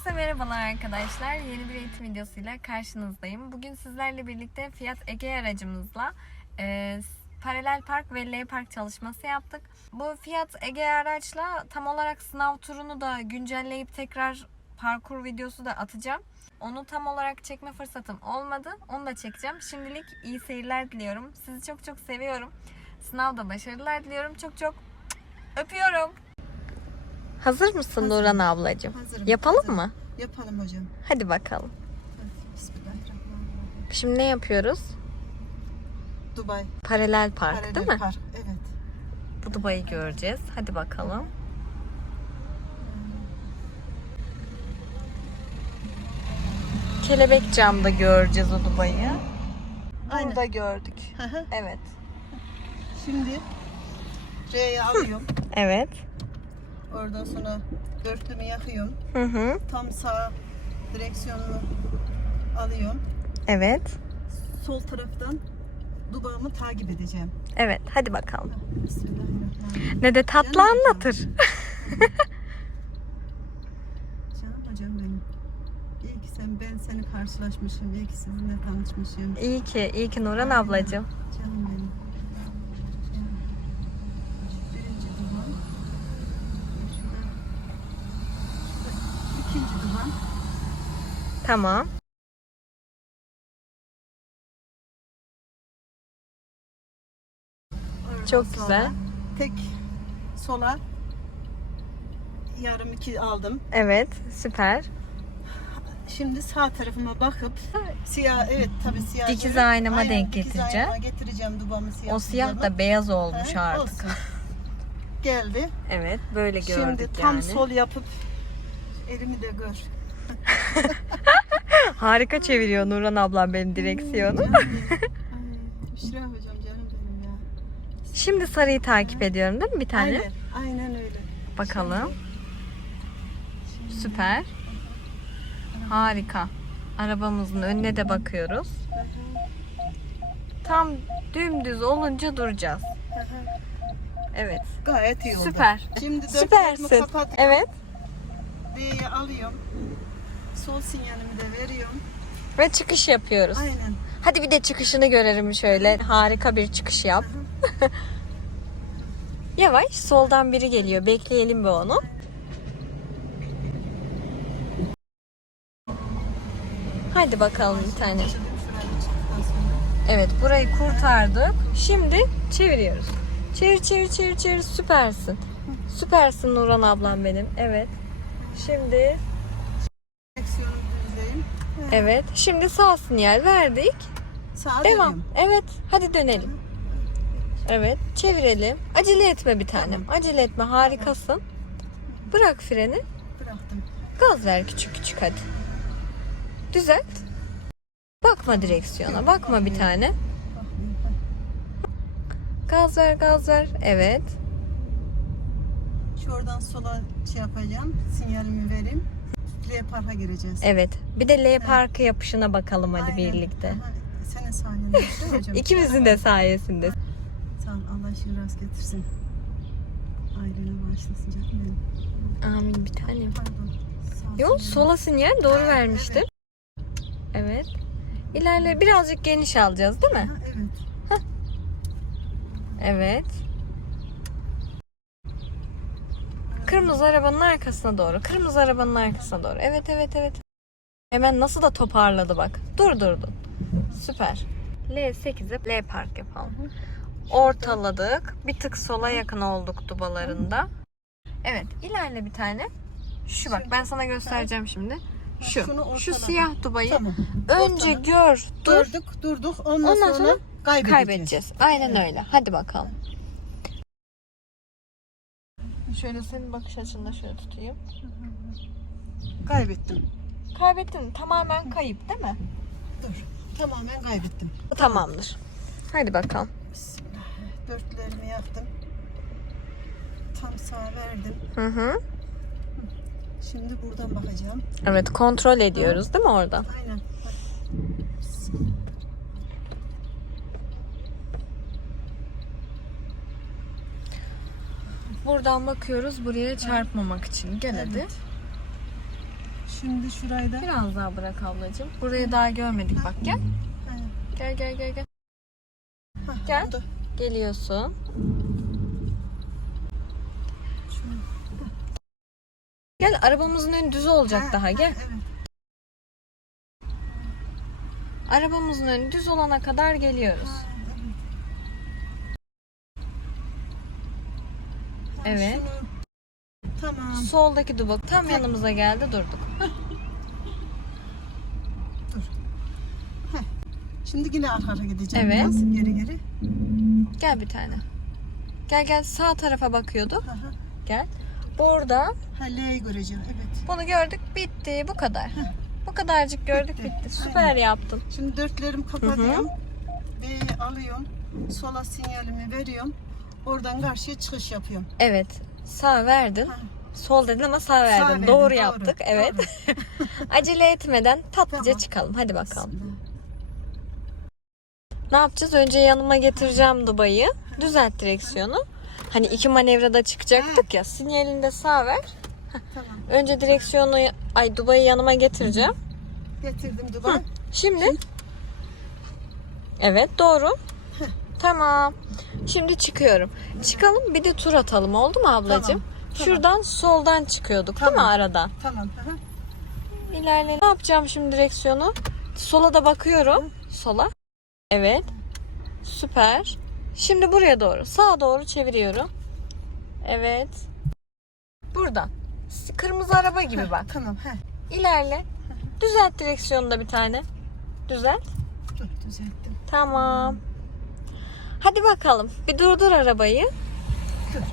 Herkese merhabalar arkadaşlar. Yeni bir eğitim videosuyla karşınızdayım. Bugün sizlerle birlikte Fiat Ege aracımızla e, paralel park ve L park çalışması yaptık. Bu Fiat Ege araçla tam olarak sınav turunu da güncelleyip tekrar parkur videosu da atacağım. Onu tam olarak çekme fırsatım olmadı. Onu da çekeceğim. Şimdilik iyi seyirler diliyorum. Sizi çok çok seviyorum. Sınavda başarılar diliyorum. Çok çok öpüyorum. Hazır mısın Hazırım. Nurhan ablacığım? Hazırım. Yapalım hazırım. mı? Yapalım hocam. Hadi bakalım. Hadi, Bismillahirrahmanirrahim. Şimdi ne yapıyoruz? Dubai. Paralel park Paralel değil mi? Park. Evet. Bu Dubai'yi göreceğiz. Hadi bakalım. Kelebek camda göreceğiz o Dubai'yi. Aynen. Burada gördük. Evet. Şimdi R'ye alıyorum. Evet. Oradan sonra dörtlümü yakıyorum. Hı hı. Tam sağ direksiyonumu alıyorum. Evet. Sol taraftan Dubai'mi takip edeceğim. Evet. Hadi bakalım. Bismillahirrahmanirrahim. Ne de tatlı Canım anlatır. Canım hocam benim. İyi ki sen, ben seni karşılaşmışım. İyi ki sizinle tanışmışım. İyi ki, iyi ki Nurhan ablacığım. Canım benim. Birinci duman. İkinci duman. Tamam. Oradan Çok sonra güzel. Tek sola yarım iki aldım. Evet. Süper. Şimdi sağ tarafıma bakıp siyah evet tabii siyah. Dikiz görüp- aynama Aynen, denk dikiz getireceğim. aynama getireceğim dubamı siyah. O siyah da beyaz olmuş artık. Geldi. Evet. Böyle gördük Şimdi tam yani. sol yapıp elimi de gör. Harika çeviriyor Nurhan ablam benim direksiyonu. Ay, Büşra hocam canım benim ya. Şimdi sarıyı takip ediyorum değil mi bir tane? Aynen, aynen öyle. Bakalım. Süper. Harika. Arabamızın önüne de bakıyoruz. Tam dümdüz olunca duracağız. Evet. Gayet iyi oldu. Süper. Şimdi Süpersin. Evet. D'yi alıyorum. Sol sinyalimi de veriyorum. Ve çıkış yapıyoruz. Aynen. Hadi bir de çıkışını görelim şöyle. Harika bir çıkış yap. Yavaş. Soldan biri geliyor. Bekleyelim bir onu. Hadi bakalım bir tane. Evet burayı kurtardık. Şimdi çeviriyoruz. Çevir çevir çevir çevir süpersin. Süpersin Nurhan ablam benim. Evet. Şimdi evet. Şimdi sağ sinyal verdik. Sağa Devam. dönüyorum. Evet. Hadi dönelim. Evet. Çevirelim. Acele etme bir tanem. Acele etme. Harikasın. Bırak freni. Bıraktım. Gaz ver küçük küçük hadi. Düzelt. Bakma direksiyona. Bakma bir tane. Gaz ver gaz ver. Evet. Şuradan sola şey yapacağım. Sinyalimi vereyim. L parka gireceğiz. Evet. Bir de L parkı yapışına bakalım hadi Aynen. birlikte. Aha, Senin sayende değil mi hocam? İkimizin de sayesinde. Sağ ol. Allah işini rast getirsin. Ailene bağışlasın canım benim. Amin bir tanem. Pardon. Olsun. sola sinyal doğru Evet, vermiştim. Evet. İlerle birazcık geniş alacağız değil mi? Ha, evet. Evet. Kırmızı arabanın arkasına doğru. Kırmızı arabanın arkasına doğru. Evet evet evet. Hemen nasıl da toparladı bak. Durdurdun. Süper. L8'e L park yapalım. Ortaladık. Bir tık sola yakın olduk dubalarında. Evet ilerle bir tane. Şu bak ben sana göstereceğim şimdi. Şu. Şu siyah dubayı Tamam. önce gör, dur, Durduk, durduk. Ondan, Ondan sonra, sonra kaybedeceğiz. kaybedeceğiz. Aynen öyle. Hadi bakalım. Şöyle senin bakış açında şöyle tutayım. Kaybettim. Kaybettin. Tamamen kayıp değil mi? Dur. Tamamen kaybettim. Tamamdır. Hadi bakalım. Bismillah. Dörtlerimi yaptım. Tam sağ verdim. Hı hı. Şimdi buradan bakacağım. Evet kontrol ediyoruz değil mi oradan? Aynen. Bak. Buradan bakıyoruz buraya çarpmamak için. Gel hadi. Evet. Şimdi şurayı da. Biraz daha bırak ablacığım. Burayı daha görmedik bak gel. Gel gel gel gel. ha, Gel. oldu. Geliyorsun. Gel arabamızın önü düz olacak Ha, daha ha, gel. Evet. Arabamızın önü düz olana kadar geliyoruz. Ha, evet. Şunu- Tamam. Soldaki dubak tam yanımıza geldi durduk. Şimdi yine arkaya gideceğim Evet. biraz. Geri geri. Gel bir tane. Gel gel sağ tarafa bakıyorduk. Ha, ha. Gel. Burada Ha, L'yi göreceğim. Evet. bunu gördük bitti bu kadar. Bu kadarcık gördük Bitti. bitti. Süper yaptın. Şimdi dörtlerimi kapatıyorum. Ve alıyorum. Sola sinyalimi veriyorum. Oradan karşıya çıkış yapıyorum. Evet. Sağ verdin. Ha. Sol dedin ama sağ verdin. verdim, doğru, doğru, yaptık. Evet. doğru. Acele etmeden tatlıca Tamam. çıkalım. Hadi bakalım. Bismillah. Ne yapacağız? Önce yanıma getireceğim Dubai'yi. Düzelt direksiyonu. Hani iki manevrada çıkacaktık ya. Sinyalinde sağ ver. Tamam. Önce direksiyonu ay Dubai'yi yanıma getireceğim. Getirdim Dubai. Şimdi Evet doğru. Tamam. Şimdi çıkıyorum. Çıkalım bir de tur atalım oldu mu ablacığım? Tamam, tamam. Şuradan soldan çıkıyorduk değil mi Tamam. aradan? Tamam. hı hı. İlerle. Ne yapacağım şimdi direksiyonu? Sola da bakıyorum. Sola. Evet. Süper. Şimdi buraya doğru. Sağa doğru çeviriyorum. Evet. Buradan. Kırmızı araba gibi bak. Tamam. He. İlerle. Düzelt direksiyonu da bir tane. Düzelt. Dur düzelttim. Tamam. Hadi bakalım. Bir durdur arabayı.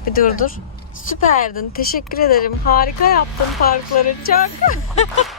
Bir durdur. Süperdin. Teşekkür ederim. Harika yaptın parkları. Çok.